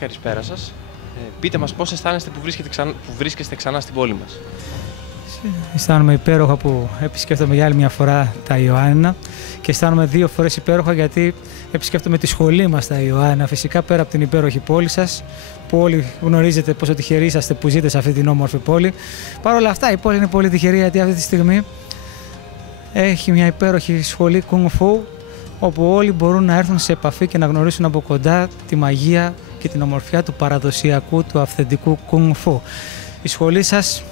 Καλησπέρα σας. Πείτε μας πώς αισθάνεστε που βρίσκεστε ξανά στην πόλη μας. Αισθάνομαι υπέροχα που επισκέφτομαι για άλλη μια φορά τα Ιωάννινα και αισθάνομαι 2 φορές υπέροχα γιατί επισκέφτομαι τη σχολή μας τα Ιωάννινα. Φυσικά πέρα από την υπέροχη πόλη σας, που όλοι γνωρίζετε πόσο τυχεροί είσαστε που ζείτε σε αυτή την όμορφη πόλη. Παρ' όλα αυτά η πόλη είναι πολύ τυχερή γιατί αυτή τη στιγμή έχει μια υπέροχη σχολή Kung Fu όπου όλοι μπορούν να έρθουν σε επαφή και να γνωρίσουν από κοντά τη μαγεία και την ομορφιά του παραδοσιακού, του αυθεντικού Kung Fu. Η σχολή σας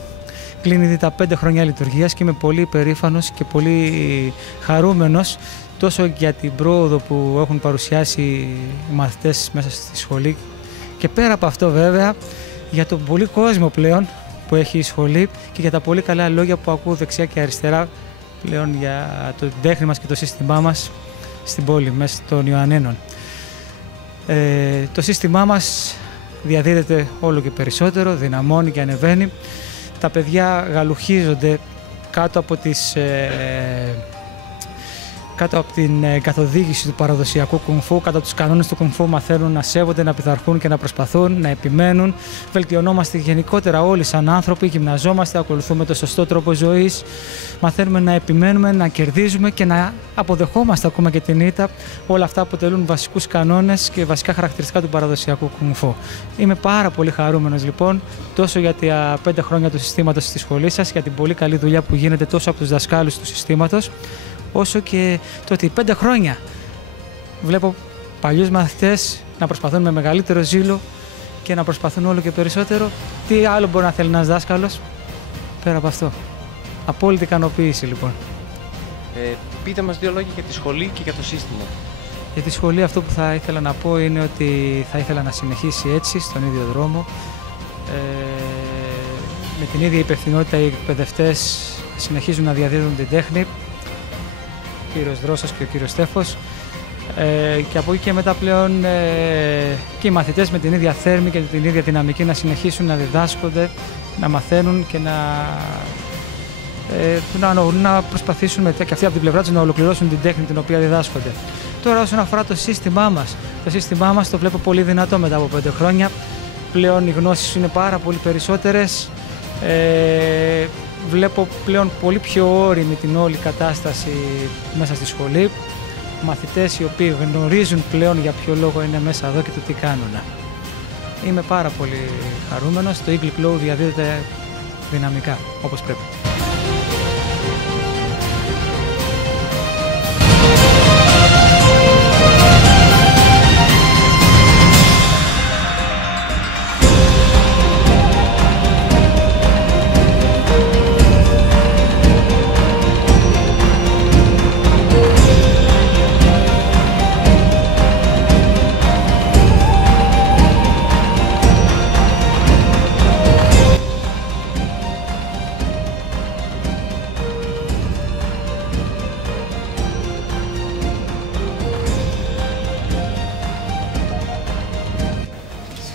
κλείνει ήδη τα 5 χρόνια λειτουργίας και είμαι πολύ υπερήφανος και πολύ χαρούμενος τόσο για την πρόοδο που έχουν παρουσιάσει οι μαθητές μέσα στη σχολή και πέρα από αυτό βέβαια για τον πολύ κόσμο πλέον που έχει η σχολή και για τα πολύ καλά λόγια που ακούω δεξιά και αριστερά πλέον για το τέχνη μας και το σύστημά μας στην πόλη, μέσα των Ιωαννίνων. Το σύστημά μας διαδίδεται όλο και περισσότερο, δυναμώνει και ανεβαίνει. Τα παιδιά γαλουχίζονται κάτω από την καθοδήγηση του παραδοσιακού Kung Fu, κάτω από τους κανόνες του Kung Fu μαθαίνουν να σέβονται, να πειθαρχούν και να προσπαθούν, να επιμένουν. Βελτιωνόμαστε γενικότερα όλοι σαν άνθρωποι, γυμναζόμαστε, ακολουθούμε το σωστό τρόπο ζωής, μαθαίνουμε να επιμένουμε, να κερδίζουμε και να αποδεχόμαστε ακόμα και την ήττα. Όλα αυτά αποτελούν βασικούς κανόνες και βασικά χαρακτηριστικά του παραδοσιακού Kung Fu. Είμαι πάρα πολύ χαρούμενος λοιπόν τόσο για τα 5 χρόνια του συστήματος στη σχολή σας, για την πολύ καλή δουλειά που γίνεται τόσο από τους δασκάλους του συστήματος, όσο και το ότι 5 χρόνια βλέπω παλιούς μαθητές να προσπαθούν με μεγαλύτερο ζήλο και να προσπαθούν όλο και περισσότερο. Τι άλλο μπορεί να θέλει ένας δάσκαλος πέρα από αυτό. Απόλυτη ικανοποίηση λοιπόν. Πείτε μας 2 λόγια για τη σχολή και για το σύστημα. Για τη σχολή αυτό που θα ήθελα να πω είναι ότι θα ήθελα να συνεχίσει έτσι στον ίδιο δρόμο. Με την ίδια υπευθυνότητα οι εκπαιδευτές συνεχίζουν να διαδίδουν την τέχνη. Ο κύριος Δρόσος και ο κύριος Στέφος και από εκεί και μετά πλέον και οι μαθητές με την ίδια θέρμη και την ίδια δυναμική να συνεχίσουν να διδάσκονται, να μαθαίνουν και να προσπαθήσουν και αυτοί από την πλευρά τους να ολοκληρώσουν την τέχνη την οποία διδάσκονται. Τώρα όσον αφορά το σύστημά μας το βλέπω πολύ δυνατό μετά από 5 χρόνια. Πλέον οι γνώσεις είναι πάρα πολύ περισσότερες. Βλέπω πλέον πολύ πιο όριμη την όλη κατάσταση μέσα στη σχολή. Μαθητές οι οποίοι γνωρίζουν πλέον για ποιο λόγο είναι μέσα εδώ και το τι κάνουν. Είμαι πάρα πολύ χαρούμενος. Το Eagle Glow διαδίδεται δυναμικά, όπως πρέπει.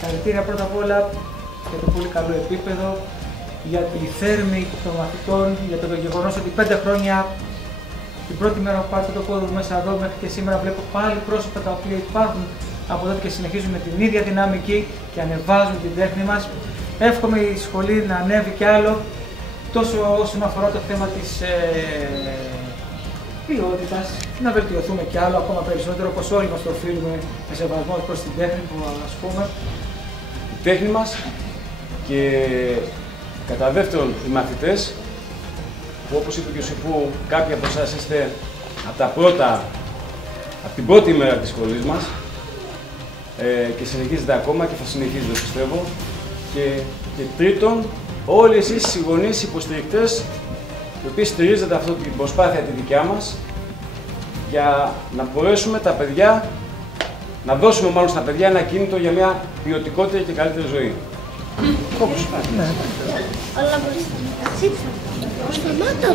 Συγχαρητήρια πρώτα απ' όλα για το πολύ καλό επίπεδο, για τη θέρμη των μαθητών, για το γεγονός ότι 5 χρόνια την πρώτη μέρα που πάτε το πόδι μέσα εδώ μέχρι και σήμερα βλέπω πάλι πρόσωπα τα οποία υπάρχουν από τότε και συνεχίζουν με την ίδια δυναμική και ανεβάζουν την τέχνη μας. Εύχομαι η σχολή να ανέβει κι άλλο, τόσο όσον αφορά το θέμα της ποιότητας, να βελτιωθούμε κι άλλο ακόμα περισσότερο, όπως όλοι μας το οφείλουμε με σεβασμό προς την τέχνη που ασκούμε. Η τέχνη μας και κατά δεύτερον οι μαθητές, που όπως είπε και ο Σιφού, κάποιοι από εσάς είστε από την πρώτη μέρα της σχολής μας και συνεχίζετε ακόμα και θα συνεχίζετε πιστεύω. Και τρίτον, όλοι εσείς οι γονείς, οι υποστηρικτές, οι οποίοι στηρίζετε αυτή την προσπάθεια τη δικιά μας, για να μπορέσουμε τα παιδιά, να δώσουμε μάλλον στα παιδιά ένα κίνητο για μια ποιοτικότερη και καλύτερη ζωή. Όπως Αλλά σταμάτα